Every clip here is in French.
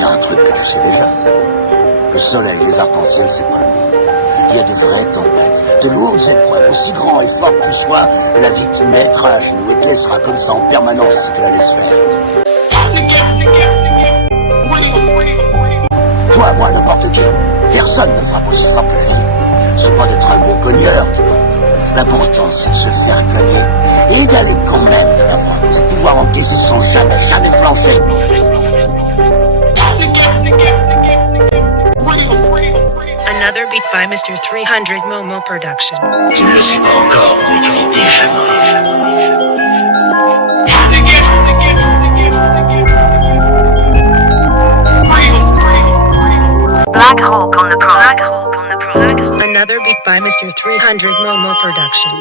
dire un truc que tu sais déjà. Le soleil, les arcs-en-ciel, c'est pas le monde. Il y a de vraies tempêtes, de lourdes épreuves, aussi grand et fort que tu sois, la vie te mettra à genoux et te laissera comme ça en permanence si tu la laisses faire. Toi, moi, n'importe qui, personne ne frappe aussi fort que la vie. C'est pas d'être un bon cogneur qui compte. L'important, c'est de se faire cogner et d'aller quand même de l'avant. C'est de pouvoir encaisser sans jamais flancher. Another beat by Mr. 300 Momo Production. Tu ne le sais pas encore, mais tu es déjà mort. Black Hulk on the pro. Another beat by Mr. 300 Momo Production.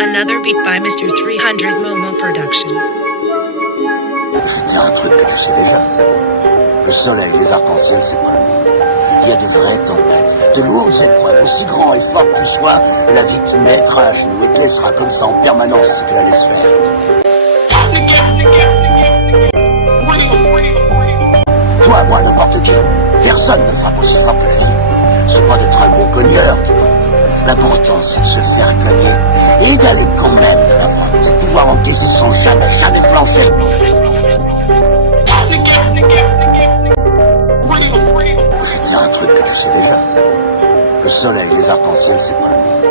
Another beat by Mr. 300 Momo Production. Je vais te dire un truc que tu sais déjà. Le soleil, les arcs-en-ciel, c'est pas le monde. Il y a de vraies tempêtes, de lourdes épreuves, aussi grand et fort que tu sois, la vie te mettra à genoux et te laissera comme ça en permanence si tu la laisses faire. Toi, moi, n'importe qui, personne ne frappe aussi fort que la vie. C'est pas d'être un bon cogneur qui compte. L'important, c'est de se faire cogner et d'aller quand même de l'avant. C'est de pouvoir encaisser sans jamais flancher. Je vais te dire un truc que tu sais déjà. Le soleil, les arcs-en-ciel, c'est pas le monde.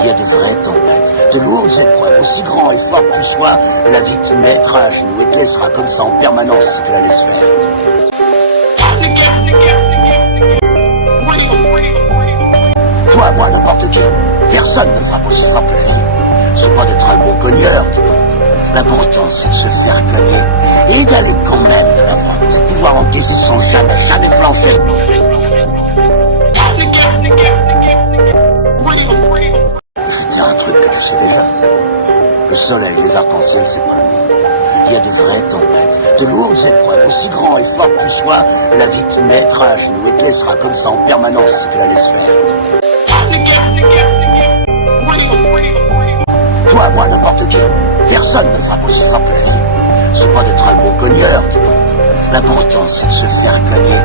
Il y a de vraies tempêtes, de lourdes épreuves, aussi grand et fort que tu sois, la vie te mettra à genoux et te laissera comme ça en permanence si tu la laisses faire. Toi, moi, n'importe qui, personne ne frappe aussi fort que la vie. C'est pas d'être un bon cogneur qui compte. L'important, c'est de se faire cogner et d'aller quand même de l'avant. C'est de pouvoir encaisser sans jamais flancher. Je vais te dire un truc que tu sais déjà. Le soleil, les arcs-en-ciel, c'est pas le monde. Il y a de vraies tempêtes, de lourdes épreuves, aussi grand et fort que tu sois, la vie te mettra à genoux et te laissera comme ça en permanence si tu la laisses faire. Toi, moi, n'importe qui, personne ne frappe aussi fort que la vie. C'est pas d'être un bon cogneur qui compte. L'important, c'est de se faire cogner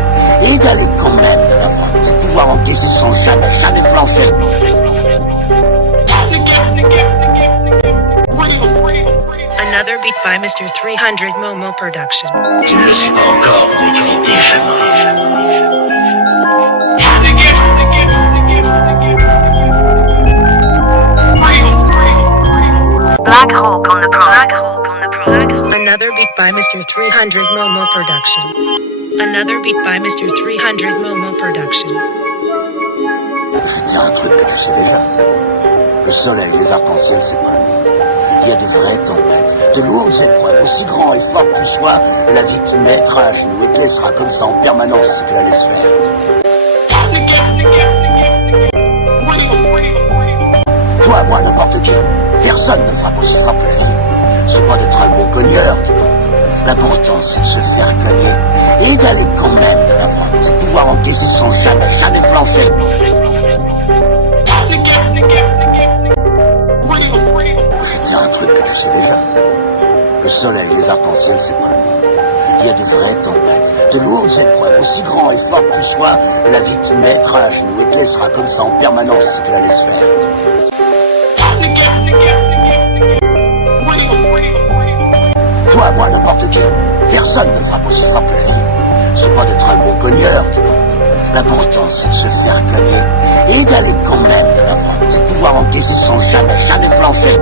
et d'aller quand même de l'avant. C'est de pouvoir encaisser sans jamais flancher. Another beat by Mr. 300 Momo Production. Tu ne le sais pas encore, mais tu es déjà mort. Black Hulk on the pro. Another beat by Mr. 300 Momo Production. Another beat by Mr. 300 Momo Production. Je vais te dire un truc que tu sais déjà. Le soleil, les arcs-en-ciel, c'est pas le monde. Il y a de vraies tempêtes, de lourdes épreuves, aussi grand et fort que tu sois, la vie te mettra à genoux et te laissera comme ça en permanence si tu la laisses faire. Toi, moi, n'importe qui, personne ne frappe aussi fort que la vie. C'est pas d'être un bon cogneur qui compte. L'important, c'est de se faire cogner et d'aller quand même de l'avant. C'est de pouvoir encaisser sans jamais flancher. Je vais te dire un truc que tu sais déjà. Le soleil, les arcs-en-ciel, c'est pas le monde. Il y a de vraies tempêtes, de lourdes épreuves, aussi grand et fort que tu sois, la vie te mettra à genoux et te laissera comme ça en permanence si tu la laisses faire. Toi, moi, n'importe qui, personne ne frappe aussi fort que la vie. C'est pas d'être un bon cogneur qui compte. L'important, c'est de se faire cogner et d'aller quand même de l'avant. C'est de pouvoir encaisser sans jamais flancher.